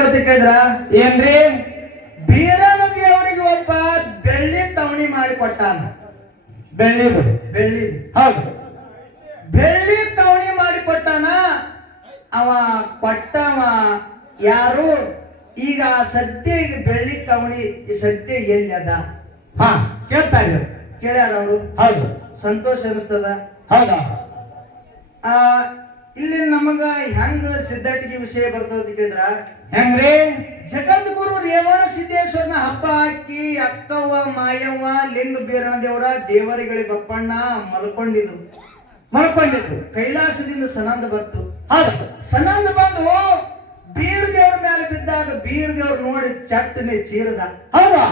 ಅಂತ ಕೇಳಿದ್ರ ಏನ್ರಿ? ಬೀರಣ ದೇವರಿಗೆ ಒಬ್ಬ ಬೆಳ್ಳಿ ತವಣಿ ಮಾಡಿ ಕೊಟ್ಟಾನ ಬೆಳ್ಳಿದು. ಬೆಳ್ಳಿ ಹೌದು. ಬೆಳ್ಳಿ ತವಣಿ ಮಾಡಿ ಕೊಟ್ಟಾನ ಅವ ಕೊಟ್ಟವ ಯಾರು? ಈಗ ಸದ್ಯ ಈಗ ಬೆಳ್ಳಿ ತವಣಿ ಈ ಸದ್ಯ ಎಲ್ಲಿ ಅದ? ಹಾ ಕೇಳ್ತಾ ಇದ್ರು. ಕೇಳ್ಯಾರ ಅವರು? ಹೌದು. ಸಂತೋಷ ಅನಿಸ್ತದ ಹೌದಾ? ಇಲ್ಲಿ ನಮಗ ಹೆಂಗ ಸಿದ್ಧಾಟಿಗೆ ವಿಷಯ ಬರ್ತದ ಅಂತ ಕೇಳಿದ್ರ? ಹೆಂಗ್ರಿ? ಜಗದ್ಗುರು ರೇವಣ ಸಿದ್ದೇಶ್ವರನ ಹಬ್ಬ ಹಾಕಿ ಅಕ್ಕವ್ವ ಮಾಯವ್ವ ಲಿಂಗ ಬೀರಣ ದೇವರ ದೇವರಿಗಳಿ ಬಪ್ಪಣ್ಣ ಮಲ್ಕೊಂಡಿದ್ರು. ಮಲ್ಕೊಂಡಿದ್ರು. ಕೈಲಾಸದಿಂದ ಸನಂದ ಬಂತು. ಹೌದು. ಸನಂದ ಬಂದು ಬೀರ್ ದೇವ್ರ ಮೇಲೆ ಬಿದ್ದಾಗ ಬೀರ್ ದೇವ್ರ ನೋಡಿ ಚಟ್ಟನೆ ಚೀರದ. ಹೌದಾ?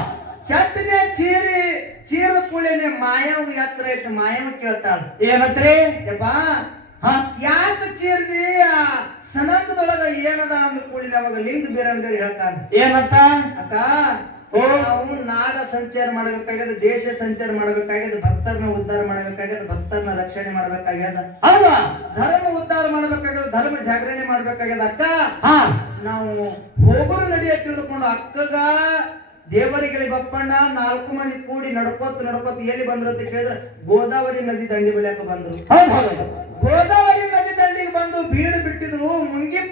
ಚಟ್ಟನೆ ಚೀರಿ ಚೀರದ ಕೂಡಲೇ ಮಾಯವ್ ಯಾತ್ರ ಇಟ್ಟು ಮಾಯವ್ ಕೇಳ್ತಾಳ. ಏನತ್ರಿ? ಯಾಕೆ ಚೀರ್ದಿ? ಏನದ ಅಂದ ಕೂಡಲೇ ಅವಾಗ ಲಿಂಗ ಬೇರೆದೇವ್ರು ಹೇಳ್ತಾನೆ. ಹೇಳ್ತಾನ ಏನಂತ? ಅಕ್ಕ. ನಾವು ನಾಡ ಸಂಚಾರ ಮಾಡಬೇಕಾಗ್ಯದ ದೇಶ ಸಂಚಾರ ಮಾಡಬೇಕಾಗ್ಯದ ಭಕ್ತರನ್ನ ಉದ್ಧಾರ ಮಾಡಬೇಕಾಗ್ಯದ ಭಕ್ತರನ್ನ ರಕ್ಷಣೆ ಮಾಡಬೇಕಾಗ್ಯದ. ಹೌದಾ? ಧರ್ಮ ಉದ್ಧಾರ ಮಾಡಬೇಕಾಗ್ಯದ ಧರ್ಮ ಜಾಗರಣೆ ಮಾಡಬೇಕಾಗ್ಯದ ಅಕ್ಕ. ಹಾ. ನಾವು ಹೋಗೋರು ನಡೆಯ ತಿಳಿದುಕೊಂಡು ಅಕ್ಕಗ ದೇವರಿಗಳಿ ಬಪ್ಪಣ್ಣ ನಾಲ್ಕು ಮಂದಿ ಕೂಡಿ ನಡ್ಕೋತ ನಡ್ಕೋತ ಎಲ್ಲಿ ಬಂದ್ರು ಅಂತ ಕೇಳಿದ್ರೆ ಗೋದಾವರಿ ನದಿ ದಂಡಿ ಬೆಳೆಯಕ ಬಂದ್ರು. ಗೋದಾವರಿ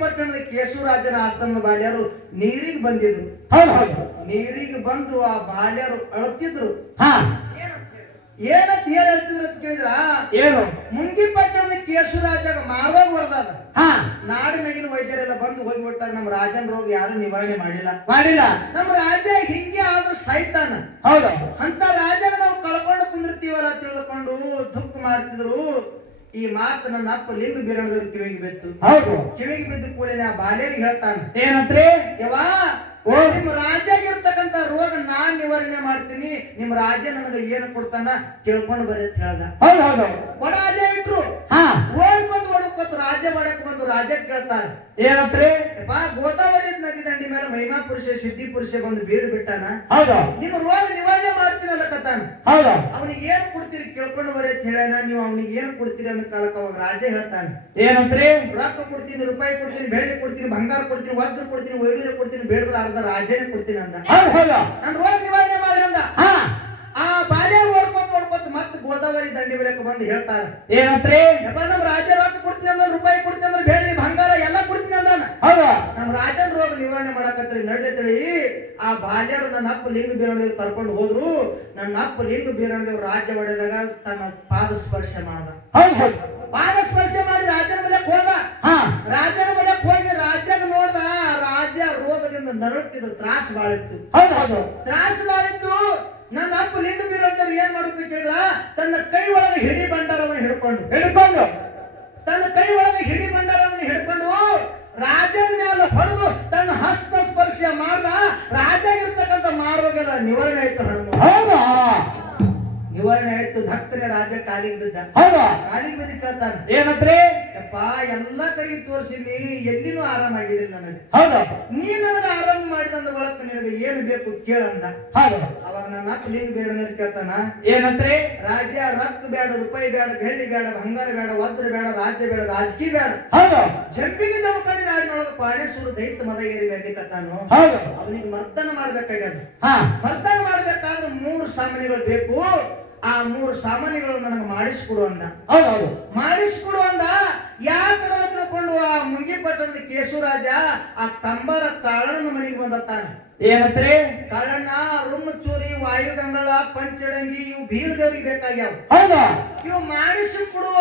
ಪಟ್ಟಣದ ಕೇಶವರಾಜನ ಆಸ್ಥಾನದ ಬಾಲ್ಯರು ನೀರಿಗೆ ಬಂದಿದ್ರು. ಹೌದು ಹೌದು ನೀರಿಗೆ ಬಂದು ಆ ಬಾಲ್ಯರು ಅಳುತ್ತಿದ್ರು. ಹಾ. ಏನಂತ ಹೇಳಿ ಹೇಳ್ತಿದ್ರು ಅಂತ ಕೇಳಿದ್ರ? ಏನು? ಮುಂಗಿ ಪಟ್ಟಣದ ಕೇಶವರಾಜಾಗ ಮಾರ್ವಾಗ ಹೊಡೆದಾದ ನಾಡು ಮೇಗಿನ ವೈದ್ಯರೆಲ್ಲ ಬಂದು ಹೋಗಿ ಬಿಟ್ಟಾರ ನಮ್ಮ ರಾಜನ ರೋಗ ಯಾರು ನಿವಾರಣೆ ಮಾಡಿಲ್ಲ. ಮಾಡಿಲ್ಲ. ನಮ್ಮ ರಾಜ ಹಿಂಗೆ ಆದ್ರೂ ಸಾಯ್ತಾನ ಹೌದು. ಅಂತ ರಾಜನ ನಾವು ಕಳ್ಕೊಂಡು ಕುಂದಿರ್ತೀವಲ್ಲ ತಿಳಿದುಕೊಂಡು ದುಃಖ ಮಾಡ್ತಿದ್ರು ಈ ಮಾತು ನನ್ನ ಅಪ್ಪ ಲಿಂಬ ಬೀರಣದವ್ರ ಕಿವಿಗೆ ಬಿತ್ತು. ಹೌದು. ಕಿವಿಗೆ ಬಿದ್ದ ಕೂಡಲೇ ಆ ಬಾಲ್ಯರಿಗೆ ಹೇಳ್ತಾನೆ. ಏನಂತ್ರಿ? ಯವಾ ಓ. ನಿಮ್ಮ ರಾಜಾಗಿರ್ತಕ್ಕಂತ ರೋಗ ನಾನ್ ನಿವಾರಣೆ ಮಾಡ್ತೀನಿ. ನಿಮ್ಮ ರಾಜ ನನಗೆ ಏನು ಕೊಡ್ತಾನ ಕೇಳ್ಕೊಂಡು ಬರ್ರಿ ಅಂತ ಹೇಳ್ದ. ಹೌದು ಹೌದು. ಕೊಡ ಅಲ್ಲೇ ಇಟ್ರು. ಓಡ್ ಬಂದು ಓಡಕ್ ರಾಜ ಮಾಡಕ್ ಬಂದು ರಾಜ ಕೇಳ್ತಾರ. ಏನಂತ್ರಿ? ಬಾ ಗೋದಾವರಿ ನದಿ ದಂಡಿ ಮೇಲೆ ಮಹಿಮಾ ಪುರುಷ ಸಿದ್ಧಿ ಪುರುಷ ಬಂದು ಬೀಡು ಬಿಟ್ಟಾನ? ಹೌದು. ನಿಮ್ಮ ರೋಗ ನಿವಾರಣೆ ಮಾಡ್ತೀನಿ ಅನ್ನಕತ್ತಾನ ಹೌದು ಅವನಿಗೆ ಏನ್ ಕೊಡ್ತೀರಿ ಕೇಳ್ಕೊಂಡು ಬರೀ ಅಂತ ಹೇಳ್ಯಾನ ನೀವು ಅವನಿಗೆ ಏನ್ ಕೊಡ್ತೀರಿ ಅನ್ನೋ ಕಾಲಕ್ಕೆ ಅವಾಗ ರಾಜ ಹೇಳ್ತಾನೆ. ಏನಂತ್ರಿ? ರೊಕ್ಕ ಕೊಡ್ತೀನಿ ರೂಪಾಯಿ ಕೊಡ್ತೀನಿ ಬೆಳ್ಳಿ ಕೊಡ್ತೀನಿ ಬಂಗಾರ ಕೊಡ್ತೀನಿ ವಜ್ರ ಕೊಡ್ತೀನಿ ವೈಡೂರ್ಯ ಕೊಡ್ತೀನಿ ಬೇಡದ್ರ ಅರ್ಧ ರಾಜೇನೆ ಕೊಡ್ತೀನಿ ಅಂದ. ನಾನು ರೋಗ ನಿವಾರಣೆ ಮಾಡಿ ಅಂದ. ಆ ಬಾಲ್ಯ ಮತ್ತೆ ಗೋದಾವರಿ ದಂಡಿ ಬೆಳಕು ಬಂದು ಹೇಳ್ತಾರ. ಏನಂತ್ರಿ? ಯಪ್ಪ ನಮ್ಮ ರಾಜ ರೋಗ ಕೊಡ್ತೀನಿ ಅಂದ್ರೆ ರೂಪಾಯಿ ಕೊಡ್ತೀನಿ ಅಂದ್ರೆ ಬೆಳ್ಳಿ ಬಂಗಾರ ಎಲ್ಲ ಕೊಡ್ತೀನಿ ಅಂದಾನ. ಹೌದು? ನಮ್ಮ ರಾಜನ ರೋಗ ನಿವಾರಣೆ ಮಾಡಕತ್ರಿ ನಡ್ರಿ ಆ ಬಾಲ್ಯರು ನನ್ನ ಅಪ್ಪ ಲಿಂಗ ಬೀರಣದೇವ್ ಕರ್ಕೊಂಡು ಹೋದ್ರು. ನನ್ನ ಅಪ್ಪ ಲಿಂಗ ಬೀರಣದೇವ್ ರಾಜ್ಯ ಒಡೆದಾಗ ತನ್ನ ಪಾದ ಸ್ಪರ್ಶ ಮಾಡ್ದ. ಪಾದ ಸ್ಪರ್ಶ ಮಾಡಿ ರಾಜನ ಮನೆಗೆ ಹೋದ. ಹಾ. ರಾಜನ ಮನೆಗೆ ಹೋಗಿ ರಾಜ್ಯ ನೋಡ್ದ ರಾಜ್ಯ ರೋಗದಿಂದ ನರಳುತ್ತಿದ್ದ ತ್ರಾಸ ಬಾಳಿತ್ತು. ತ್ರಾಸ ಬಾಳಿತ್ತು. ನನ್ನ ಅಪ್ಪ ಲಿಂಗ ಬೀರಂತಾರೆ ಏನ್ ಮಾಡುತ್ತೆ ಕೇಳಿದ್ರ? ತನ್ನ ಕೈ ಒಳಗೆ ಹಿಡಿ ಬಂಡಾರವನ್ನು ಹಿಡ್ಕೊಂಡು. ಹಿಡ್ಕೊಂಡು. ತನ್ನ ಕೈ ಒಳಗೆ ಹಿಡಿ ಬಂಡಾರವನ್ನು ಹಿಡ್ಕೊಂಡು ರಾಜನ ಮೇಲೆ ಹೊಡೆದು ತನ್ನ ಹಸ್ತ ಸ್ಪರ್ಶ ಮಾಡ್ದ ರಾಜ ಇರ್ತಕ್ಕಂಥ ಮಾರೋಗೆಲ್ಲ ನಿವಾರಣೆ ಆಯ್ತು ಹೌದಾ? ನಿವಾರಣೆ ಆಯ್ತು. ದಕ್ಕನೆ ರಾಜ ಕಾಲಿಗೆ ಬಿದ್ದ. ಹೌದಾ? ಕಾಲಿಗೆ ಬಿದ್ದು ಕೇಳ್ತಾನೆ. ಏನಂತ್ರಿ ಯಪ್ಪ ಎಲ್ಲಾ ಕಡೆಗೆ ತೋರಿಸಿನಿ ಎಲ್ಲಿನೂ ಆರಾಮಾಗಿದ್ರಿ ನನಗೆ. ಹೌದಾ? ನೀ ನನಗ ಆರಾಮ್ ಮಾಡಿದಂದ ಒಳಕ ನಿನಗೆ ಏನು ಬೇಕು ಕೇಳಂದ ಹೌದು. ಅವಾಗ ನನ್ನ ಅಪ್ಪ ಲಿಂಗ ಬೇಡ ಕೇಳ್ತಾನ? ಏನಂತ್ರಿ? ರಾಜ್ಯ ರಕ್ತ ಬೇಡ ರೂಪಾಯಿ ಬೇಡ ಬೆಳ್ಳಿ ಬೇಡ ಬಂಗಾರ ಬೇಡ ವಜ್ರ ಬೇಡ ರಾಜ್ಯ ಬೇಡ ರಾಜಕೀಯ ಬೇಡ. ಹೌದು. ಜಂಬಿಗೆ ಜಮಕಣಿ ನಾಡಿನೊಳಗ ಪಾಣೇಶ್ವರ ದೈತ್ಯ ಏರಿ ಬೇಕತ್ತಾನು ಹೌದು. ಅವನಿಗೆ ಮರ್ತನ ಮಾಡ್ಬೇಕಾಗ್ಯದ. ಹಾ. ಮರ್ದನ ಮಾಡ್ಬೇಕಾದ್ರೆ ಮೂರು ಸಾಮಾನ್ಯಗಳು ಬೇಕು. ಆ ಮೂರು ಸಾಮಾನ್ಯಗಳು ನನಗೆ ಮಾಡಿಸ್ಕೊಡು ಅಂದ. ಹೌದೌದು ಹೌದು. ಮಾಡಿಸ್ಕೊಡು ಅಂದ. ಯಾಕೆ ತಿಳ್ಕೊಂಡು ಆ ಮುಂಗಿ ಪಟ್ಟಣದ ಕೇಶವರಾಜ ಆ ತಂಬರ ಕಾಳನ ಮನೆಗೆ ಬಂದತ್ತಾನ ಏನಂತ್ರಿ? ರುಮ್ ಚೂರಿ ವಾಯುಗಂಗಳ ಪಂಚಡಂಗಿ ಇವು ಬೀರ್ದವ್ರಿಗೆ ಬೇಕಾಗ್ಯಾವ. ಹೌದಾ? ಇವು ಮಾಡಿಸಿ ಕೊಡುವ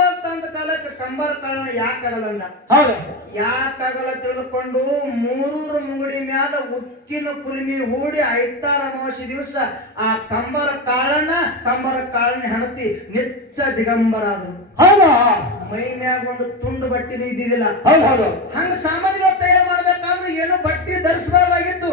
ಅಂತಂದ ಕಾಲಕ್ಕೆ ಕಂಬರ ಕಾಳಣ್ಣ ಯಾಕಾಗಲ್ಲ ಹೌದು ಯಾಕಾಗಲ್ಲ ತಿಳಿದುಕೊಂಡು ಮೂರೂರು ಮುಂಗುಡಿ ಮ್ಯಾಲ ಉಕ್ಕಿನ ಕುಲ್ಮಿ ಹೂಡಿ ಐತಾರ ಅಮಾವಾಸ್ಯ ದಿವಸ ಆ ಕಂಬರ ಕಾಳನ್ನ ಕಂಬರ ಕಾಳನ್ನ ಹೆಣತಿ ನಿಚ್ಚ ದಿಗಂಬರ ಅದು ಹೌದಾ. ಮೈ ಮ್ಯಾಗ ಒಂದು ತುಂಡು ಬಟ್ಟಿನ ಇದ್ದಿದ್ದಿಲ್ಲ ಹೌದು ಹೌದು. ಹಂಗ ಸಾಮಾನ್ಯ ತಯಾರು ಮಾಡಬೇಕಾದ್ರೆ ಏನು ಬಟ್ಟಿ ಧರಿಸಬಾರ್ದಾಗಿತ್ತು.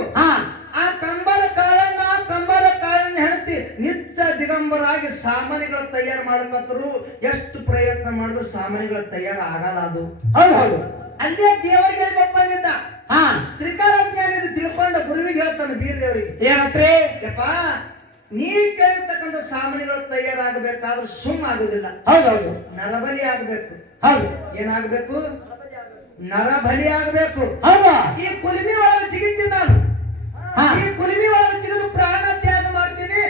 ಆ ಕಂಬರ ಕಾಳನ್ನ ಕಂಬರ ಕಾಳನ್ನ ಹೆಣತಿ ನಿಚ್ಚ ದಿಗಂಬರಾಗಿ ಸಾಮಾನ್ಯಗಳ ತಯಾರು ಮಾಡಕತ್ತರು ಎಷ್ಟು ಪ್ರಯತ್ನ ಮಾಡಿದ್ರು ಸಾಮಾನ್ಯಗಳ ತಯಾರು ಆಗಲ್ಲ ಅದು. ಹೌದು ಹೌದು. ಅಲ್ಲೇ ದೇವರಿಗೆ ಬಪ್ಪಣ್ಣಿದ್ದ ಹಾ. ತ್ರಿಕಾಲಜ್ಞಾನ ತಿಳ್ಕೊಂಡ ಗುರುವಿಗೆ ಹೇಳ್ತಾನೆ ಬೀರ್ದೇವ್ರಿಗೆ. ಏನಂತ್ರಿ? ಯಪ್ಪ ನೀ ಕೇಳಿರ್ತಕ್ಕಂಥ ಸಾಮಾನ್ಯಗಳು ತಯಾರಾಗಬೇಕಾದ್ರೆ ಸುಮ್ಮ ಆಗುದಿಲ್ಲ. ಹೌದೌದು ನರಬಲಿ ಆಗಬೇಕು. ಹೌದು. ಏನಾಗಬೇಕು? ನರಬಲಿ ಆಗ್ಬೇಕು. ಹೌದಾ. ಈ ಕುಲಿಮಿ ಒಳಗೆ ಚಿಗಿತೀನಿ ನಾನು. ಈ ಕುಲಿಮಿ ಒಳಗೆ ಚಿಗಿದು ಪ್ರಾಣ ತ್ಯಾಗ ಮಾಡ್ತೀನಿ.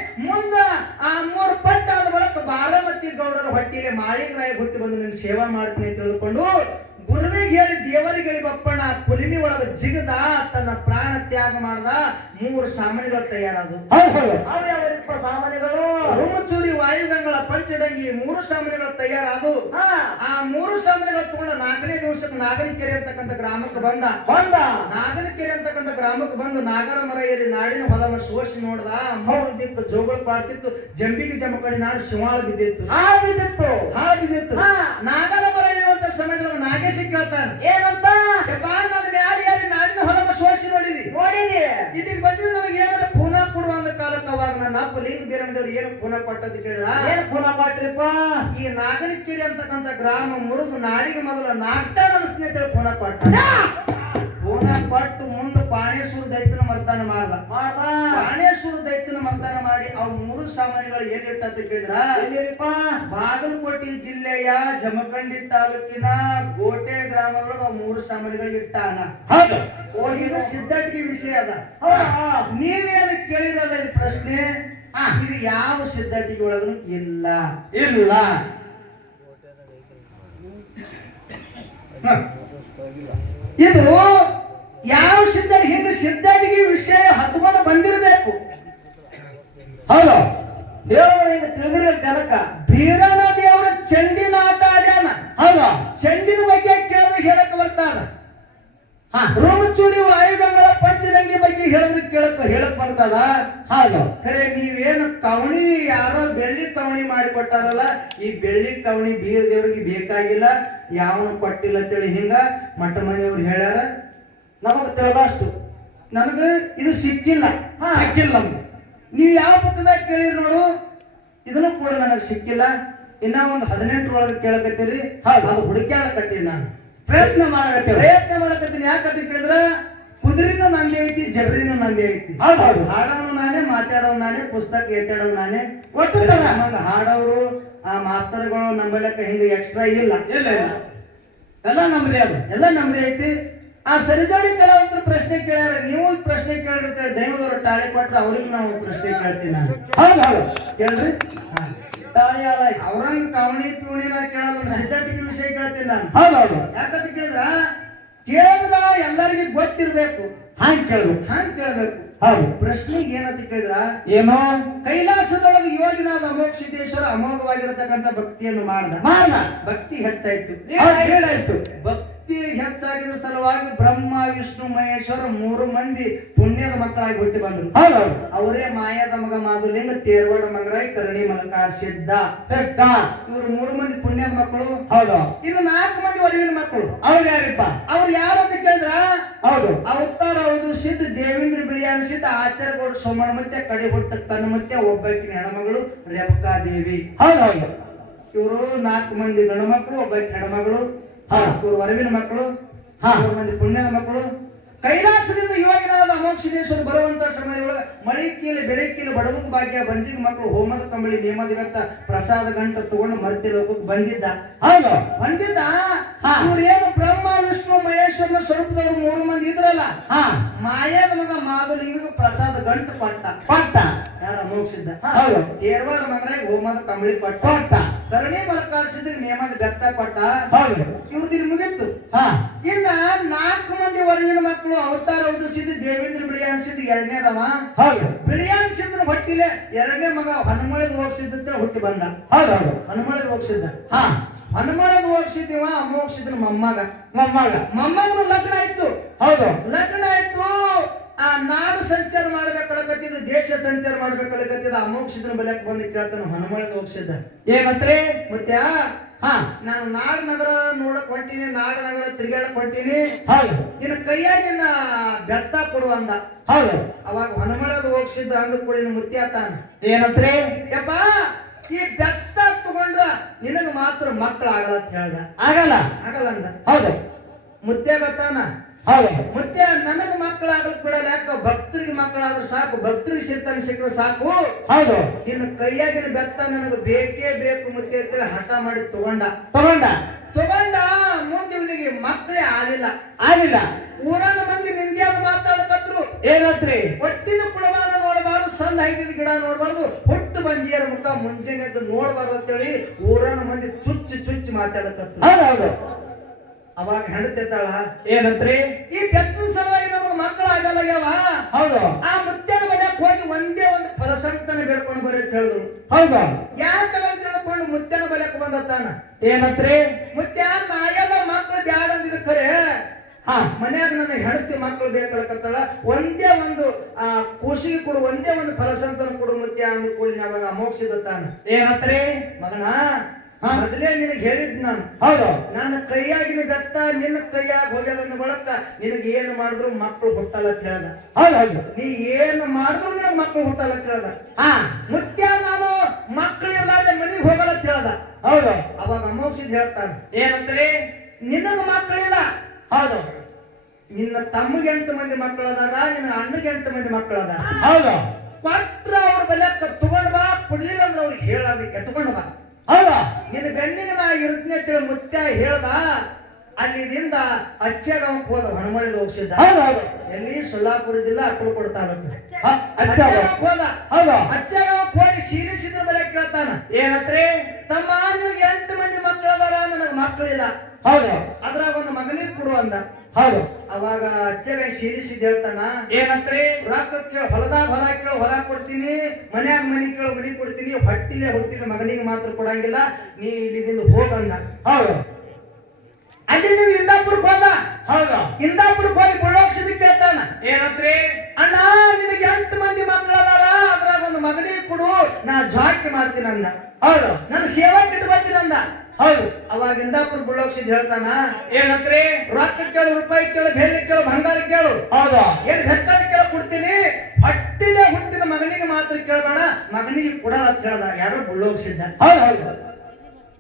ಮಾಳಿನ ಹುಟ್ಟಿ ಬಂದು ನಿನ್ನ ಸೇವಾ ಮಾಡ್ತೀನಿ ತಿಳಿದುಕೊಂಡು ಜಿಗಿತ ಜಿಗದ ತನ್ನ ಪ್ರಾಣ ತ್ಯಾಗ ಮಾಡದ ಮೂರು ಸಾಮಾನ್ಯಗಳು ತಯಾರಾದವು. ಯಾವಪ್ಪ ಸಾಮಾನ್ಯಗಳು. ರುಮಚೂರಿ ವಾಯುಗಂಗಳ ಪಂಚಡಂಗಿ ಮೂರು ಸಾಮಾನ್ಯಗಳು ತಯಾರಾದವು. ಆ ಮೂರು ಸಾಮಾನ್ಯಗಳು ತಗೊಂಡು ನಾಲ್ಕನೇ ದಿವಸಕ್ಕೆ ನಾಗನಕೆರೆ ಅಂತಕ್ಕಂಥ ಗ್ರಾಮಕ್ಕೆ ಬಂದ. ಬಂದ. ನಾಗನಕೆರೆ ಅಂತಕ್ಕಂಥ ಗ್ರಾಮಕ್ಕೆ ಬಂದು ನಾಗರ ಮರ ಏರಿ ನಾಡಿನ ಹೊಲವ ಸೋಸಿ ನೋಡ್ದ. ಮೂರು ದಿಕ್ಕು ಜೋಗಳು ಪಾಡ್ತಿತ್ತು. ಜಂಬಿಗೆ ಜಮಕಡಿ ನಾಡು ಶಿವಾಳ ಬಿದ್ದಿತ್ತು. ಆ ಬಿದ್ದಿತ್ತು. ಹಾಳ ಬಿದ್ದಿತ್ತು. ಹಾ. ನಾಗರ ಮರ ಇರುವಂತ ಸಮಯದೊಳಗೆ ನಾಗೇಶ ಕೇಳ್ತಾನೆ. ಏನಂತ? ಯಪ್ಪ ನನ್ನ ಮ್ಯಾಲ ಯಾರಿ ನಾಡಿನ ಹೊಲವ ಸೋಸಿ ನೋಡಿದಿ. ನೋಡಿದಿ. ಇಲ್ಲಿಗೆ ಬಂದಿದ್ದು ನನಗೆ ಏನಾರ ಪೂನ ಕೊಡು ಅಂದ ಕಾಲಕ್ಕೆ ಅವಾಗ ನನ್ನ ಅಪ್ಪ ಲಿಂಗ ಬೀರಣದವ್ರು ಏನು ಪೂನ ಕೊಟ್ಟದ್ದು ಕೇಳಿದ್ರ? ಏನು ಪುನ ಕೊಟ್ರಿಪ್ಪ? ಈ ನಾಗನಕೆರೆ ಅಂತಕ್ಕಂಥ ಗ್ರಾಮ ಮುರಿದು ನಾಡಿಗೆ ಮೊದಲ ನಾಟ್ಟಾಳ ಸ್ನೇಹಿತರು ಪೂನ ಕೊಟ್ಟ. ಪೂನ ಕೊಟ್ಟು ಮುಂದೆ ಪಾಣೇಶ್ವರ ದೈತನ ಮರ್ದಾನ ಮಾಡ್ದ. ಪಾಣೇಶ್ವರ ದೈತನ ದೈತ್ಯನ ಮರ್ದಾನ ಮಾಡಿ ಅವು ಮೂರು ಸಾಮಾನ್ಯಗಳು ಎಲ್ಲಿಟ್ಟ ಅಂತ ಕೇಳಿದ್ರ? ಬಾಗಲಕೋಟೆ ಜಿಲ್ಲೆಯ ಜಮಖಂಡಿ ತಾಲೂಕಿನ ಗೋಟೆ ಗ್ರಾಮಗಳು ಅವು ಮೂರು ಸಾಮಾನ್ಯಗಳು ಇಟ್ಟಾನ ಸಿದ್ಧಟಿಗೆ ವಿಷಯ ಅದ? ನೀವೇನು ಕೇಳಿರಲ್ಲ ಇದು ಪ್ರಶ್ನೆ. ಇದು ಯಾವ ಸಿದ್ಧಟಿಗೆ ಒಳಗೂ ಇಲ್ಲ. ಇಲ್ಲ. ಇದು ಯಾವ ಸಿದ್ಧನ ಹಿಂದೆ ಸಿದ್ಧನಿಗೆ ವಿಷಯ ಹತ್ಕೊಂಡು ಬಂದಿರಬೇಕು? ಹೌದು. ದೇವರು ತಿಳಿದಿರೋ ತಿಳಿದಿರ ಜನಕ. ಬೀರನ ದೇವರ ಚಂಡಿನ ಆಟ ಆಡ್ಯಾನ. ಹೌದು. ಚಂಡಿನ ಬಗ್ಗೆ ಕೇಳಿದ್ರೆ ಹೇಳಕ್ ಬರ್ತಾರ ಹಾ. ರೋಮಚೂರಿ ವಾಯುಗಂಗಳ ಪಂಚದಂಗಿ ಬಗ್ಗೆ ಹೇಳಿದ್ರೆ ಕೇಳಕ್ ಹೇಳಕ್ ಬರ್ತದ? ಹೌದು. ಖರೆ ನೀವೇನು ಕವಣಿ ಯಾರೋ ಬೆಳ್ಳಿ ಕವಣಿ ಮಾಡಿ ಕೊಟ್ಟಾರಲ್ಲ ಈ ಬೆಳ್ಳಿ ಕವಣಿ ಬೀರ ದೇವ್ರಿಗೆ ಬೇಕಾಗಿಲ್ಲ ಯಾವನು ಕೊಟ್ಟಿಲ್ಲ ಅಂತೇಳಿ ಹಿಂಗ ಮಠ ಮನೆಯವ್ರು ಹೇಳ್ಯಾರ. ನಮಗ ತಿಳಿದಷ್ಟು. ನನಗೆ ಇದು ಸಿಕ್ಕಿಲ್ಲ. ಹಾ. ಸಿಕ್ಕಿಲ್ಲ ನಮ್ಗೆ. ನೀವು ಯಾವ ಪುಸ್ತಕದಾಗ ಕೇಳಿರಿ ನೋಡು. ಇದನ್ನು ಕೂಡ ನನಗೆ ಸಿಕ್ಕಿಲ್ಲ. ಇನ್ನ ಒಂದು ಹದಿನೆಂಟು ಒಳಗೆ ಕೇಳಕತ್ತೀರಿ. ಹೌದು. ಅದು ಹುಡುಕ್ಯಾಳಕತ್ತೀನಿ ನಾನು. ಪ್ರಯತ್ನ ಮಾಡಕತ್ತೀನಿ ಪ್ರಯತ್ನ ಮಾಡಕತ್ತೀನಿ. ಯಾಕಂತ ಕೇಳಿದ್ರ? ಕುದುರಿನೂ ನಂದಿ ಐತಿ ಜಬ್ರಿನೂ ನಂದಿ ಐತಿ. ಹೌದು ಹಾಡೋನು ನಾನೇ ಮಾತಾಡೋ ನಾನೇ ಪುಸ್ತಕ ಎತ್ತಾಡೋ ನಾನೇ. ಒಟ್ಟು ನಮ್ಗೆ ಹಾಡೋರು ಆ ಮಾಸ್ತರ್ಗಳು ನಂಬಲಕ್ಕ ಹಿಂಗೆ ಎಕ್ಸ್ಟ್ರಾ ಇಲ್ಲ. ಇಲ್ಲ ಇಲ್ಲ. ಎಲ್ಲ ನಮ್ದೇ ಅದು. ಎಲ್ಲ ನಮ್ದೇ ಐತಿ. ಆ ಸರಿಜೋಡಿ ಕೆಲವಂತರು ಪ್ರಶ್ನೆ ಕೇಳ್ಯಾರ ನೀವು ಪ್ರಶ್ನೆ ಕೇಳಿರ್ತೇವೆ ದೈವದವರು ತಾಳಿ ಕೊಟ್ಟರೆ ಅವ್ರಿಗೆ ನಾವು ಪ್ರಶ್ನೆ ಕೇಳ್ತೀನಿ ನಾನು. ಹೌದು ಹೌದು. ಕೇಳ್ರಿ? ತಾಳಿಯಾದ ಅವ್ರಂಗ ಕವಣಿ ಕೇಳಲ್ಲ ಸಿದ್ಧಟಿಗೆ ವಿಷಯ ಕೇಳ್ತೀನಿ ನಾನು. ಹೌದು ಹೌದು. ಯಾಕಂತ ಕೇಳಿದ್ರ ಕೇಳಿದ್ರ ಎಲ್ಲರಿಗೂ ಗೊತ್ತಿರ್ಬೇಕು. ಹಾಂಗ್ ಕೇಳ್ಬೇಕು. ಹಂಗ್ ಕೇಳ್ಬೇಕು. ಹೌದು. ಪ್ರಶ್ನೆಗೆ ಏನಂತ ಕೇಳಿದ್ರ ಏನೋ? ಕೈಲಾಸದೊಳಗೆ ಯೋಗಿನಾದ ಅಮೋಘ ಸಿದ್ದೇಶ್ವರ ಅಮೋಘವಾಗಿರತಕ್ಕಂಥ ಭಕ್ತಿಯನ್ನು ಮಾಡ್ದ. ಮಾಡ್ದ. ಭಕ್ತಿ ಹೆಚ್ಚಾಯ್ತು. ಹೇಳಾಯ್ತು. ಭಕ್ತಿ ಹೆಚ್ಚಾಗಿದ್ರ ಸಲುವಾಗಿ ಬ್ರಹ್ಮ ವಿಷ್ಣು ಮಹೇಶ್ವರ ಮೂರು ಮಂದಿ ಪುಣ್ಯದ ಮಕ್ಕಳಾಗಿ ಹುಟ್ಟಿ ಬಂದ್ರು. ಅವರೇ ಮಾಯಾದ ಮಗ ಮಾಧುಲಿಂಗ ತೇರ್ವಡ ಮಂಗರಾಯ್ ಕರಣಿ ಮಲಕಾರ ಸಿದ್ಧ ಸಿದ್ಧ. ಇವರು ಮೂರು ಮಂದಿ ಪುಣ್ಯದ ಮಕ್ಕಳು. ಹೌದು. ಇನ್ನು ನಾಲ್ಕು ಮಂದಿ ಹೊರಗಿನ ಮಕ್ಕಳು. ಅವ್ರು ಯಾರಿಪ್ಪ? ಅವ್ರು ಯಾರು ಅಂತ ಕೇಳಿದ್ರ? ಹೌದು. ಅವತಾರ ಹೌದು ಸಿದ್ಧ ದೇವೇಂದ್ರ ಬಿಳಿ ಸಿದ್ಧ ಆಚಾರ್ಯಗೌಡ ಸೋಮಣ್ಣ ಮತ್ತೆ ಕಡೆ ಹುಟ್ಟ ತನ್ನ ಮತ್ತೆ ಒಬ್ಬಾಕಿನ ಹೆಣ್ಮಗಳು ರೇವಕಾ ದೇವಿ ಹೌದು ಹೌದು. ಇವರು ನಾಲ್ಕು ಮಂದಿ ಗಂಡು ಮಕ್ಕಳು ಒಬ್ಬಾಕಿ ಹೆಣ್ಮಗಳು. ಹಾ. ಇವರು ವರವಿನ ಮಕ್ಕಳು. ಮೂರು ಮಂದಿ ಪುಣ್ಯದ ಮಕ್ಕಳು ಕೈಲಾಸದಿಂದ ಯೋಗಿನಾದ ಅಮೋಕ್ಷದೇಶ್ವರ ಬರುವಂತ ಸಮಯದೊಳಗೆ ಮಳಿ ಕೀಲಿ ಬೆಳೆ ಕೀಲಿ ಬಡವಕ ಭಾಗ್ಯ ಬಂಜಿಗೆ ಮಕ್ಕಳು ಹೋಮದ ಕಂಬಳಿ ನೇಮದ ಇವತ್ತ ಪ್ರಸಾದ ಗಂಟ ತಗೊಂಡು ಮರ್ತಿ ಲೋಕಕ್ಕೆ ಬಂದಿದ್ದ ಹೌದು ಬಂದಿದ್ದ. ಇವ್ರೇನು ಬ್ರಹ್ಮ ವಿಷ್ಣು ಮಹೇಶ್ವರನ ಸ್ವರೂಪದವ್ರು ಮೂರು ಮಂದಿ ಇದ್ರಲ್ಲ ಹಾ ಮಾಯಾದ ಮಾಧುಲಿಂಗಕ್ಕೆ ಪ್ರಸಾದ ಗಂಟು ಕೊಟ್ಟ ಕೊಟ್ಟ ಯಾರ ಮೋಕ್ಷಿದ್ದ? ಹೌದು. ತೇರ್ವಾಡ ಮಗನಾಗ ಹೋಮದ ಕಂಬಳಿ ಕೊಟ್ಟ ಕೊಟ್ಟ ಧರಣಿ ನೇಮದ ಬೆತ್ತ ಕೊಟ್ಟ ಹೌದು. ಇವ್ರದ್ದು ಇಲ್ಲಿ ಮುಗಿತ್ತು ಹಾ. ಇನ್ನ ನಾಲ್ಕು ಮಂದಿ ಹೊರಗಿನ ಮಕ್ಕಳು ಅವತಾರ ಉದಿಸಿದ್ದು ದೇವೇಂದ್ರ ಬಿಳಿ ಅನ್ಸಿದ್ದು ಎರಡನೇದವ ಹೌದು. ಬಿಳಿ ಅನ್ಸಿದ್ರ ಹೊಟ್ಟಿಲೆ ಎರಡನೇ ಮಗ ಹನುಮಳದ ಹೋಗ್ಸಿದ್ದ ಹುಟ್ಟಿ ಬಂದ. ಹೌದು ಹೌದು. ಹನುಮಳದ ಹೋಗ್ಸಿದ್ದ ಹಾ. ಹನುಮಳದ ಹೋಗ್ಸಿದ್ದೀವ ಅಮೋಗ್ಸಿದ್ರ ಮೊಮ್ಮಗ ಮೊಮ್ಮಗ ಮೊಮ್ಮಗನು ಲಗ್ನ ಆಯ್ತು ಹೌದು ಲಗ್ನ ಆಯ್ತು ಆ ನಾಡು ಸಂಚಾರ ಮಾಡ್ಬೇಕಲ್ಲಕತ್ತಿದ ದೇಶ ಸಂಚಾರ ಅಮೋಕ್ಷಿದ್ರ ಬಲಕ್ಕೆ ಬಂದು ಕೇಳ್ತಾನೆ ಹನುಮಳದ ಹೋಗ್ಸಿದ್ದ ಏ ಮತ್ತೆ ಹಾ. ನಾನು ನಾಡ ನಗರ ನೋಡಕ್ ಹೊಂಟೀನಿ ನಾಡ ನಗರ ತಿರ್ಗಾಡಕ್ ಹೊಂಟೀನಿ. ಹೌದು. ನಿನ್ನ ಕೈಯಾಗಿ ಬೆತ್ತ ಕೊಡು ಅಂದ. ಹೌದು. ಅವಾಗ ಹನುಮಳದ ಹೋಗ್ಸಿದ್ದ ಅಂದ ಕೂಡಿ ಮುತ್ಯ ತಾನ ಏನಂತ್ರಿ ಯಪ್ಪ ಈ ಬೆತ್ತ ತಗೊಂಡ್ರ ನಿನಗ ಮಾತ್ರ ಮಕ್ಕಳು ಆಗಲ್ಲ ಅಂತ ಹೇಳ್ದ. ಆಗಲ್ಲ. ಆಗಲ್ಲ ಅಂದ. ಹೌದು. ಮುತ್ಯ ಬತ್ತಾನ ಮುತ್ಯ ನನಗ ಮಕ್ಕಳಾದ್ರೂ ಕೂಡ ಯಾಕ ಭಕ್ತರಿಗೆ ಮಕ್ಕಳಾದ್ರೂ ಸಾಕು ಭಕ್ತರಿಗೆ ಸಿರ್ತಾನೆ ಸಿಕ್ಕರು ಸಾಕು. ಹೌದು. ನಿನ್ನ ಕೈಯಾಗಿನ ಬೆತ್ತ ನನಗೆ ಬೇಕೇ ಬೇಕು ಮತ್ತೆ ಅಂತೇಳಿ ಹಠ ಮಾಡಿ ತಗೊಂಡ. ತಗೊಂಡ? ತಗೊಂಡ ಮುಂದೆ ಇವನಿಗೆ ಮಕ್ಕಳೇ ಆಗಿಲ್ಲ ಆಗಿಲ್ಲ ಊರನ ಮಂದಿ ನಿಂದ್ಯಾದ ಮಾತಾಡಕತ್ರು ಏನತ್ರಿ ಒಟ್ಟಿನ ಕುಳವಾದ ನೋಡಬಾರ್ದು ಸಣ್ಣ ಐದಿದ ಗಿಡ ನೋಡಬಾರ್ದು ಹುಟ್ಟು ಬಂಜಿಯರ ಮುಖ ಮುಂಜಾನೆ ನೋಡಬಾರ್ದು ಅಂತೇಳಿ ಊರನ ಮಂದಿ ಚುಚ್ಚಿ ಚುಚ್ಚಿ ಮಾತಾಡತ್ತ ಹೌದು ಹೌದು. ಅವಾಗ ಹೆಣತಿದ್ದಾಳ ಏನಂತ್ರಿ? ಈ ಬೆಕ್ಕಿನ ಸಲುವಾಗಿ ನಮಗೆ ಮಕ್ಕಳಾಗಲ್ಲ ಯಾವ ಹೌದು. ಆ ಮುತ್ಯನ ಮನೆಯಕ್ಕೆ ಹೋಗಿ ಒಂದೇ ಒಂದು ಫಲಸಂತನ ಬಿಡ್ಕೊಂಡು ಬರೀ ಅಂತ ಹೇಳಿದ್ರು. ಹೌದು. ಅಂತ ತಿಳ್ಕೊಂಡು ಮುತ್ಯನ ಬಲಕ್ ಬಂದತ್ತಾನ? ಏನಂತ್ರಿ? ಮುತ್ತೆ ನಾಯೆಲ್ಲ ಮಕ್ಕಳು ಬ್ಯಾಡ ಅಂದಿದ್ದ ಕರೆ. ಹಾ. ಮನ್ಯಾಗ ನನ್ನ ಹೆಂಡತಿ ಮಕ್ಕಳು ಬೇಕಾಳ ಒಂದೇ ಒಂದು ಆ ಖುಷಿಗೆ ಕೊಡು ಒಂದೇ ಒಂದು ಫಲಸಂತನ ಕೊಡು ಮುತ್ತೆ ಅಂದ ಅವಾಗ ನಾವಾಗ ಮೋಕ್ಷಿದ ತಾನ ಏನಂತ್ರಿ? ಮಗನ ಮೊದಲೇ ನಿನಗೆ ಹೇಳಿದ್ ನಾನು. ಹೌದು. ನನ್ನ ಕೈಯಾಗಿನ ಬೆತ್ತ ನಿನ್ನ ಕೈಯಾಗ ಹೋಗ್ಯದನ್ನು ಬಳಕ ನಿನಗೆ ಏನು ಮಾಡಿದ್ರು ಮಕ್ಕಳು ಹುಟ್ಟಲ್ಲ ಅಂತ ಹೇಳ್ದ. ಹೌದು ನೀ ಏನು ಮಾಡಿದ್ರು ನಿನಗೆ ಮಕ್ಕಳು ಹುಟ್ಟಲ್ಲ ಅಂತ ಹೇಳ್ದ. ಹಾ. ಮುತ್ಯ ನಾನು ಮಕ್ಕಳು ಇರ್ಲಾರ್ದೆ ಮನೆಗೆ ಹೋಗಲ್ಲ ಅಂತ ಹೇಳ್ದ. ಹೌದು. ಅವಾಗ ಅಮೋಕ್ಷಿದ್ ಹೇಳ್ತಾನೆ ಏನಂತೇಳಿ? ನಿನಗ ಮಕ್ಕಳಿಲ್ಲ ಹೌದು. ನಿನ್ನ ತಮ್ಮಗೆ ಎಂಟು ಮಂದಿ ಮಕ್ಕಳದಾರ ನಿನ್ನ ಅಣ್ಣಗೆ ಎಂಟು ಮಂದಿ ಮಕ್ಕಳದಾರ. ಹೌದು. ಕೊಟ್ರ ಅವ್ರ ಬೆಲೆ ತಗೊಂಡ್ ಬಾ ಕೊಡ್ಲಿಲ್ಲ ಅಂದ್ರೆ ಅವ್ರಿಗೆ ಹೇಳಾರ್ದು ಎತ್ಕೊಂಡ್ ಬಾ. ಇರ್ತೀನಿ ಅಂತೇಳಿ ಮುತ್ಯ ಹೇಳ್ದ ಅಲ್ಲಿದಿಂದ ಅಚ್ಚಗಾಂಕ್ ಹೋದ ಹನುಮಳಿದ ಹೋಗ್ಸಿದ್ದ ಎಲ್ಲಿ? ಸೊಲ್ಲಾಪುರ ಜಿಲ್ಲಾ ಅಕ್ಕಲಕೋಟ ತಾಲೂಕು. ಹೌದು. ಅಚ್ಚಗಾಂಕ್ ಹೋಗಿ ಶೀಲಿಸಿದ್ರ ಮೇಲೆ ಕೇಳ್ತಾನ. ಏನತ್ರಿ? ತಮ್ಮ ನಿನಗೆ ಎಂಟು ಮಂದಿ ಮಕ್ಕಳದಾರ ನನಗೆ ಮಕ್ಕಳಿಲ್ಲ. ಹೌದು. ಅದ್ರಾಗ ಒಂದು ಮಗನಿಗೆ ಕೊಡು ಅಂದ. ಹೌದು. ಅವಾಗ ಅಚ್ಚರ ಸೀರಿಸಿದ್ ಹೇಳ್ತಾನ ಏನಂತ್ರಿ? ರೊಕ್ಕ ಕೇಳ ಹೊಲದಾಗ ಹೊಲ ಕೇಳ ಹೊಲ ಕೊಡ್ತೀನಿ ಮನ್ಯಾಗ ಮನಿ ಕೇಳ ಮನಿ ಕೊಡ್ತೀನಿ ಹೊಟ್ಟಿಲೆ ಹುಟ್ಟಿದ ಮಗನಿಗೆ ಮಾತ್ರ ಕೊಡಂಗಿಲ್ಲ ನೀ ಇಲ್ಲಿದಿಂದ ಹೋಗಣ್ಣ ಹೌದು. ಅಲ್ಲಿಂದ ಇಂದಾಪುರಕ್ಕೆ ಹೋದ. ಹೌದು. ಇಂದಾಪುರಕ್ಕೆ ಹೋಗಿ ಬುಳ್ಳೋಕ್ಷದ ಕೇಳ್ತಾನ. ಏನಂತ್ರಿ? ಅಣ್ಣ ನಿನಗೆ ಎಂಟು ಮಂದಿ ಮಕ್ಕಳದಾರ ಅದ್ರಾಗ ಒಂದು ಮಗನಿಗೆ ಕೊಡು ನಾ ಜಾಕಿ ಮಾಡ್ತೀನಿ ಅಂದ. ಹೌದು. ನನ್ನ ಸೇವಾ ಬರ್ತೀನಿ ಅಂದ. ಹೌದು ಅವಾಗ ಇಂದಾಪುರ ಬುಳ್ಳೋಕ್ಷದ ಹೇಳ್ತಾನ. ಏನಂತ್ರಿ? ರೊಕ್ಕ ಕೇಳು ರೂಪಾಯಿ ಕೇಳು ಬೆಳ್ಳಿ ಕೇಳು ಬಂಗಾರ ಕೇಳು. ಹೌದಾ? ಏನ್ ಬೇಕಾದ ಕೇಳ ಕೊಡ್ತೀನಿ? ಹಟ್ಟಿನ ಹುಟ್ಟಿದ ಮಗನಿಗೆ ಮಾತ್ರ ಕೇಳಬೇಡ ಮಗನಿಗೆ ಕೊಡಲ್ಲ ಅಂತ ಹೇಳ್ದ ಯಾರೋ ಬುಳ್ಳೋಗ್ಸಿದ್ದ ಹೌದು ಹೌದು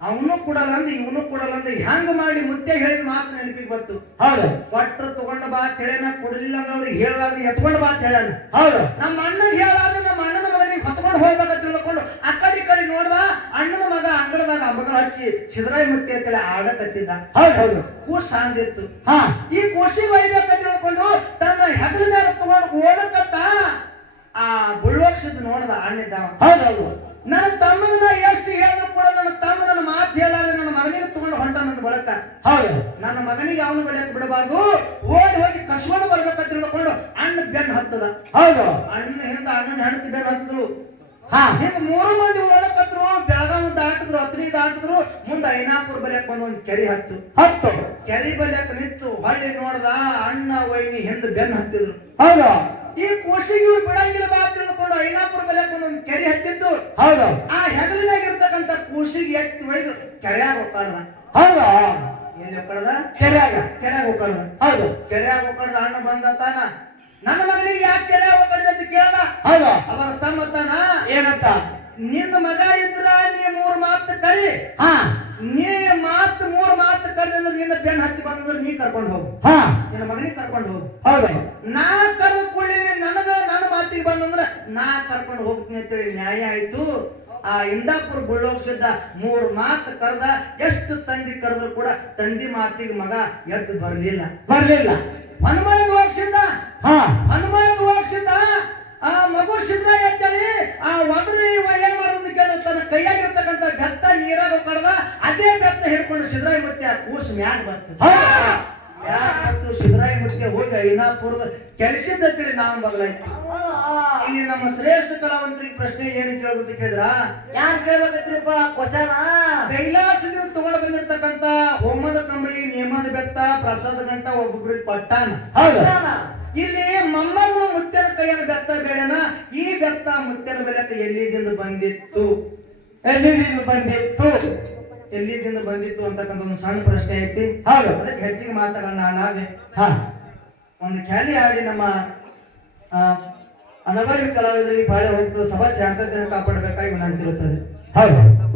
ಅವನು ಕೊಡಲ್ಲ ಅಂದ ಇವನು ಕೊಡಲ್ಲ ಅಂದ ಹೆಂಗ್ ಮಾಡಿ ಮುದ್ದೆ ಹೇಳಿದ ಮಾತು ನೆನಪಿಗೆ ಬಂತು. ಹೌದು. ಕೊಟ್ಟರು ತಗೊಂಡ ಬಾ ತಿಳಿಯನ ಕೊಡಲಿಲ್ಲ ಅಂದ್ರೆ ಅವ್ರಿಗೆ ಹೇಳಲಾರ್ದು ಎತ್ಕೊಂಡ್ ಬಾ ಅಂತ ಹೇಳ್ಯಾನ ಹೌದು. ನಮ್ಮ ಅಣ್ಣ ಹೇಳಾರ್ದು ನಮ್ಮ ಅಣ್ಣನ ಮಗನಿಗೆ ಹೊತ್ಕೊಂಡು ಹೋಗ್ಬೇಕಂತ ತಿಳ್ಕೊಂಡು ಆ ಕಡೆ ಈ ಕಡೆ ನೋಡ್ದ ಅಣ್ಣನ ಅಂಗಡದಾಗ ಮಗನ ಹಚ್ಚಿ ಸಿದ್ದರಾಯ ಮುತ್ತಿ ಅಂತೇಳಿ ಆಡಕತ್ತಿದ್ದ ಹೌದು ಹೌದು. ಕೂಸ್ ಸಾಣದಿತ್ತು ಹಾ. ಈ ಕೂಸಿ ಒಯ್ಬೇಕಂತ ತಿಳ್ಕೊಂಡು ತನ್ನ ಹೆಗಲ ಮೇಲೆ ತಗೊಂಡು ಓಡಕತ್ತ ಆ ಬುಳ್ಳೋಕ್ಷದ ನೋಡದ ಅಣ್ಣಿದ್ದ ಹೌದು ಹೌದು ನನ್ನ ತಮ್ಮನ ಎಷ್ಟು ಹೇಳಿದ್ರು ಕೂಡ ನನ್ನ ತಮ್ಮ ನನ್ನ ಮಾತು ಹೇಳಾದ್ರೆ ನನ್ನ ಮಗನಿಗೆ ತಗೊಂಡು ಹೊಂಟ ನನ್ನ ಬಳಕ. ಹೌದು ನನ್ನ ಮಗನಿಗೆ ಅವನು ಬೆಳೆಯಕ್ಕೆ ಬಿಡಬಾರ್ದು. ಓಡಿ ಹೋಗಿ ಕಸ್ಕೊಂಡು ಬರ್ಬೇಕಂತ ತಿಳ್ಕೊಂಡು ಅಣ್ಣ ಬೆನ್ನು ಹತ್ತದ. ಹೌದು. ಅಣ್ಣ ಹಿಂದ ಅಣ್ಣನ ಹೆಂಡತಿ ಬೆನ್ನು ಹತ್ತಿದ್ರು ಹಾ. ಹಿಂಗ ಮೂರು ಮಂದಿ ಓಡಕತ್ರು ಬೆಳಗಾವ್ ದಾಟಿದ್ರು ಹತ್ರಿ ದಾಟಿದ್ರು ಮುಂದ ಐನಾಪುರ ಬೆಲೆಕ್ ಬಂದು ಒಂದು ಕೆರೆ ಹತ್ತು. ಹತ್ತು. ಕೆರೆ ಬಲ್ಯಕ್ ನಿಂತು ಹೊಳ್ಳಿ ನೋಡ್ದ ಅಣ್ಣ ವೈನಿ ಹಿಂದ ಬೆನ್ ಹತ್ತಿದ್ರು. ಹೌದಾ. ಈ ಕೃಷಿಗೆ ಇವ್ರು ಬಿಡಂಗಿಲ್ಲ ಬಾ ಐನಾಪುರ್ ಐನಾಪುರ ಬೆಲೆಕ್ ಒಂದು ಕೆರೆ ಹತ್ತಿತ್ತು. ಹೌದಾ. ಆ ಹೆಗಲಿನಾಗ ಇರ್ತಕ್ಕಂಥ ಕೂಸಿಗೆ ಎತ್ತಿ ಒಯ್ದು ಕೆರೆಯಾಗ ಹೋಗ್ಕಾಡ್ದ ಹೌದಾ. ಎಲ್ಲಿ ಹೋಗ್ಕಾಡ್ದ ಕೆರೆಯಾಗ. ಕೆರೆಯಾಗ ಹೋಗ್ಕಾಡ್ದ ಹೌದು. ಕೆರೆಯಾಗ ಹೋಗ್ಕಾಡ್ದ ಅಣ್ಣ ಬಂದ ತಾನ ನನ್ನ ಮಗನಿಗೆ ಯಾಕೆ ತಲೆ ಅಂತ ಕೇಳ್ದ? ಹೌದು? ಅವರ ತಮ್ಮ ತಾನ ಏನಂತ? ನಿನ್ನ ಮಗ ಇದ್ರ ನೀ ಮೂರ್ ಮಾತು ಕರಿ. ಹಾ. ನೀ ಮಾತು ಮೂರ್ ಮಾತು ಕರೆದ್ರೆ ನಿನ್ನ ಬೆನ್ ಹತ್ತಿ ಬಂದಂದ್ರೆ ನೀ ಕರ್ಕೊಂಡು ಹೋಗು. ಹಾ. ನಿನ್ನ ಮಗನಿಗೆ ಕರ್ಕೊಂಡು ಹೋಗು. ಹೌದು? ನಾ ಕರೆದ ಕೂಡಲೇ ನನಗ ನನ್ನ ಮಾತಿಗೆ ಬಂದಂದ್ರ ನಾ ಕರ್ಕೊಂಡು ಹೋಗ್ತೀನಿ ಅಂತೇಳಿ ನ್ಯಾಯ ಆಯ್ತು. ಆ ಇಂದಾಪುರ ಬುಳ್ಳೋಗ್ಸಿದ್ದ ಮೂರ್ ಮಾತು ಕರೆದ ಎಷ್ಟು ತಂದಿ ಕರೆದ್ರು ಕೂಡ ತಂದಿ ಮಾತಿಗೆ ಮಗ ಎದ್ದು ಬರಲಿಲ್ಲ. ಬರ್ಲಿಲ್ಲ. ಹನುಮಳದ ಹೋಗ್ಸಿದ್ದ. ಹನುಮನಿಗೆ ಹೋಗ್ಸಿದ್ದ. ಆ ಮಗು ಸಿದ್ರ ಎತ್ತಳಿ ಆ ಒದ್ರಿ ಏನ್ ಮಾಡೋದು ಕೇಳ ತನ್ನ ಕೈಯಾಗಿರ್ತಕ್ಕಂಥ ಬೆತ್ತ ನೀರಾಗ ಕಡ್ದ ಅದೇ ಬೆತ್ತ ಹಿಡ್ಕೊಂಡು ಸಿದ್ರಾಯಿ ಮತ್ತೆ ಆ ಕೂಸು ಮ್ಯಾಗ ಬರ್ತದೆ ಯಾಕೆ ಸಿದ್ರಾಯಿ ಮತ್ತೆ ಹೋಗಿ ಐನಾಪುರದ ಕೆಲಸಿದ್ದ ತಿಳಿ ನಾನು ಬದಲಾಯ್ತು ಇಲ್ಲಿ ನಮ್ಮ ಶ್ರೇಷ್ಠ ಕಲಾವಂತರಿಗೆ ಪ್ರಶ್ನೆ ಏನು ಕೇಳೋದು ಅಂತ ಕೇಳಿದ್ರ? ಯಾನ್ ಕೇಳ್ಬೇಕತ್ರಿಪ್ಪ? ಕ್ವಶನ? ಕೈಲಾಸದಿಂದ ತಗೊಂಡು ಬಂದಿರ್ತಕ್ಕಂಥ ಹೊಮ್ಮದ ಕಂಬಳಿ ನೇಮದ ಬೆತ್ತ ಪ್ರಸಾದ ಗಂಟ ಒಬ್ಬೊಬ್ಬರಿಗೆ ಕೊಟ್ಟಾನ ಇಲ್ಲಿ ಮೊಮ್ಮಗನ ಮುತ್ತಿನ ಕೈಯನ್ನು ಬೆತ್ತ ಬೇಡನ ಈ ಬೆತ್ತ ಮುತ್ತರ ಬೆಲೆಕ ಎಲ್ಲಿದಿಂದ ಬಂದಿತ್ತು? ಎಲ್ಲಿದಿಂದ ಬಂದಿತ್ತು? ಎಲ್ಲಿದಿಂದ ಬಂದಿತ್ತು ಅಂತಕ್ಕಂಥ ಒಂದು ಸಣ್ಣ ಪ್ರಶ್ನೆ ಐತಿ. ಹೌದು. ಅದಕ್ಕೆ ಹೆಚ್ಚಿಗೆ ಮಾತಾಡೋಣ ಹಾ. ಒಂದು ಖ್ಯಾಲಿ ಆಡಿ ನಮ್ಮ ಆ, ಅನವರವಿ ಕಲಾವಿದರಿಗೆ ಬಹಳ ಹೋಗ್ತದೆ ಸಭಾ ಶಾಂತತೆಯನ್ನು ಕಾಪಾಡಬೇಕಾಗಿ ವಿನಂತಿರುತ್ತದೆ. ಹೌದು.